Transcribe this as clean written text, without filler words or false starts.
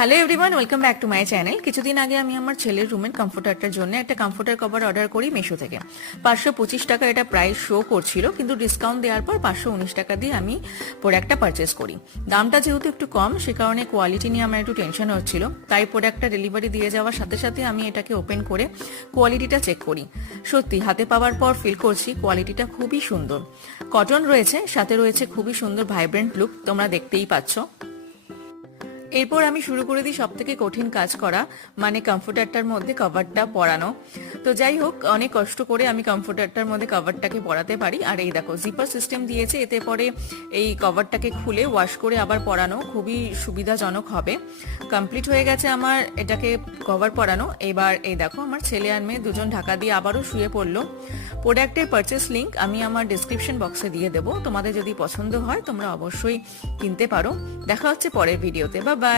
Hello everyone, welcome back to my channel. কিছুদিন আগে আমি আমার ছেলের রুমের কমফোর্টারটার জন্য একটা কমফোর্টার কভার অর্ডার করি মিশো থেকে। 525 টাকা এটা প্রাইস শো করছিল, কিন্তু ডিসকাউন্ট দেওয়ার পর 519 টাকা দিয়ে আমি প্রোডাক্টটা পারচেস করি। দামটা যেহেতু একটু কম, সে কারণে কোয়ালিটি নিয়ে আমার একটু টেনশন হচ্ছিল। তাই প্রোডাক্টটা ডেলিভারি দিয়ে যাওয়ার সাথে সাথে আমি এটাকে ওপেন করে কোয়ালিটিটা চেক করি। সত্যি হাতে পাওয়ার পর ফিল করছি কোয়ালিটিটা খুবই সুন্দর। কটন রয়েছে, সাথে রয়েছে খুবই সুন্দর ভাইব্রেন্ট লুক, তোমরা দেখতেই পাচ্ছ। এরপর আমি শুরু করে দিই সব থেকে কঠিন কাজ করা, মানে কমফোর্টারটার মধ্যে কভারটা পরানো। তো যাই হোক, অনেক কষ্ট করে আমি কমফোর্টারটার মধ্যে কভারটাকে পরাতে পারি। আর এই দেখো, জিপার সিস্টেম দিয়েছে, এতে পরে এই কভারটাকে খুলে ওয়াশ করে আবার পরানো খুবই সুবিধাজনক হবে। কমপ্লিট হয়ে গেছে আমার এটাকে কভার পরানো। এবার এই দেখো, আমার ছেলে আর মেয়ে দুজন ঢাকা দিয়ে আবারও শুয়ে পড়লো। প্রোডাক্টের পারচেস লিঙ্ক আমি আমার ডিসক্রিপশন বক্সে দিয়ে দেবো, তোমাদের যদি পছন্দ হয় তোমরা অবশ্যই কিনতে পারো। দেখা হচ্ছে পরের ভিডিওতে, বা